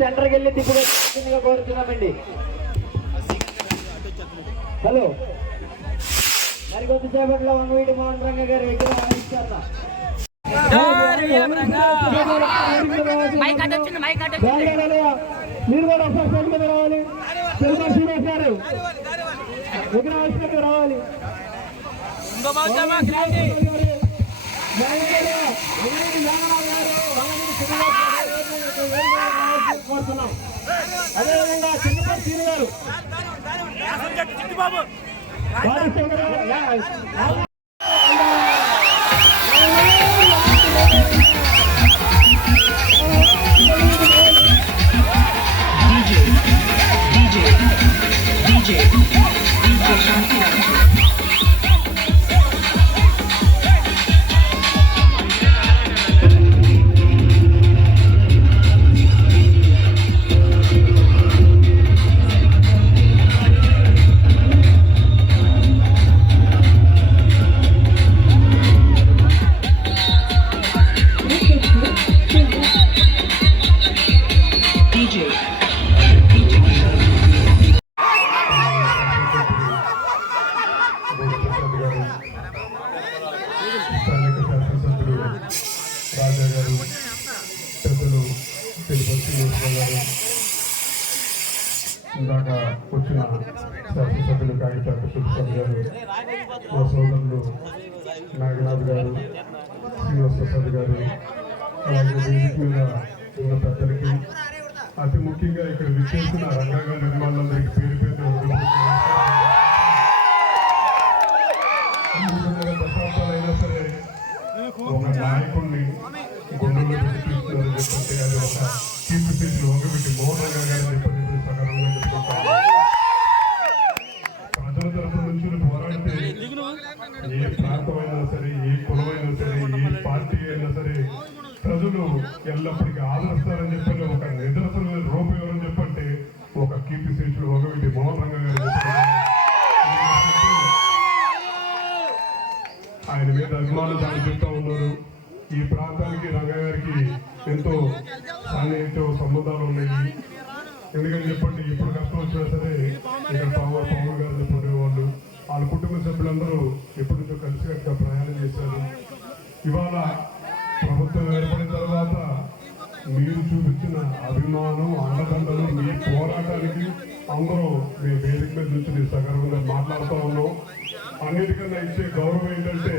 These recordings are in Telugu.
సెంటర్కి వెళ్ళి తిప్పుగా కోరుతున్నామండి. హలో, మరి కొద్దిసేపట్లో వంగవీటి మోహన్ రంగ గారి విగ్రహం ఆవిష్కరణ. మీరు కూడా ఒకసారి స్టేజ్ మీద రావాలి. తెలుగు శ్రీనివాస్ గారు విగ్రహ ఆవిష్కరణ రావాలి. అదేవిధంగా చిన్నపల్లి సీని గారు ఇందాక వచ్చిన శాసనసభ్యులు కాగితాల సుబ్రహ్మణ్య గారు, మా సోదరులు నాగరాజు గారు, శ్రీనివాస ప్రసాద్ గారు, అలాగే వేదిక మీద ఉన్న పెద్దలకి, అతి ముఖ్యంగా ఇక్కడ విచ్చేసిన రంగాగా నిర్మాణాలందరికీ పేరు దశాబ్దాలైనా సరే ఒక నాయకుడిని గుండెల్లో తీసుకున్నారని చెప్పంటే అది ఒక కీర్తి చేసిన ఒకటి మోహన్ గారు చెప్పని సకాలంగా చెప్పుకుంటారు. ప్రజల తరఫు నుంచి పోరాడితే ఏ ప్రాంతమైనా సరే, ఏ కులమైనా సరే, ఏ పార్టీ అయినా సరే ప్రజలు ఎల్లప్పటికీ ఆదరిస్తారని చెప్పని ఒక నిదర్శనమైన రూపం ఎవరని చెప్పంటే ఒక కీర్తి శేషుడు ఒకటి మోహన్ రంగ గారు ఆయన మీద అభిమానులు దాడి చెప్తా ఉన్నారు. ఈ ప్రాంతానికి రంగ గారికి ఎంతో సాన్నిహిత్య సంబంధాలు ఉన్నాయి. ఎందుకని చెప్పండి, ఎప్పుడు కష్టం వచ్చినా సరే ఇక్కడ పవన్ గారు చెప్పేవాళ్ళు, వాళ్ళ కుటుంబ సభ్యులందరూ ఎప్పటి నుంచో కలిసికట్టుగా ప్రయాణం చేశారు. ఇవాళ ప్రభుత్వం ఏర్పడిన తర్వాత మీరు చూపించిన అభిమానం, అండదండలు, మీ పోరాటానికి అందరూ మీ వేదిక మీద నుంచి సగర్వంగా మాట్లాడుతూ ఉన్నాం. అన్నిటికన్నా ఇచ్చే గౌరవం ఏంటంటే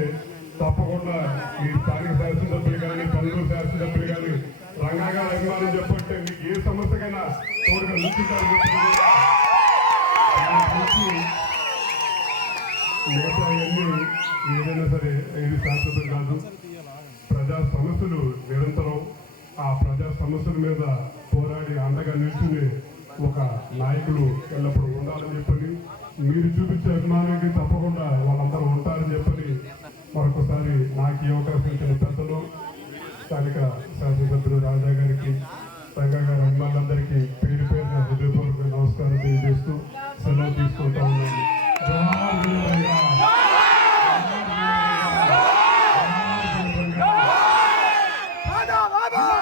తప్పకుండా ఈ స్థానిక శాసనసభ్యులు కానీ, పల్లూరు శాసనసభ్యులు కానీ రంగా గారి అభిమానం చెప్పంటే మీకు ఏ సమస్యకైనా తోడుగా నిల్చుంటారు. మిగతా అన్నీ ఏదైనా సరే ఏది శాశ్వతం కాదు. ప్రజా సమస్యలు నిరంతరం, ఆ ప్రజా సమస్యల మీద పోరాడి అండగా నిల్చునే ఒక నాయకులు ఎల్లప్పుడూ ఉండాలని చెప్పని, మీరు చూపించే అభిమానానికి తప్పకుండా వాళ్ళందరూ ఉంటారని చెప్పని మరొకసారి నాకు ఈ అవకాశం ఇచ్చిన పెద్దలు, స్థానిక శాసనసభ్యులు రాజా గారికి, రంగా గారి అభిమానులందరికీ పేరు పేరున హృదయపూర్వక నమస్కారం తెలియజేస్తూ సెలవు తీసుకుంటా ఉన్నాను.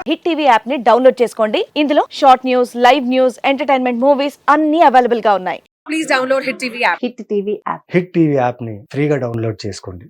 హిట్ టీవీ యాప్ ని డౌన్లోడ్ చేసుకోండి. ఇందులో short news, live news, entertainment movies అన్ని అవైలబుల్ గా ఉన్నాయి. Please download hit TV app. Hit TV app ని ఫ్రీగా డౌన్లోడ్ చేసుకోండి.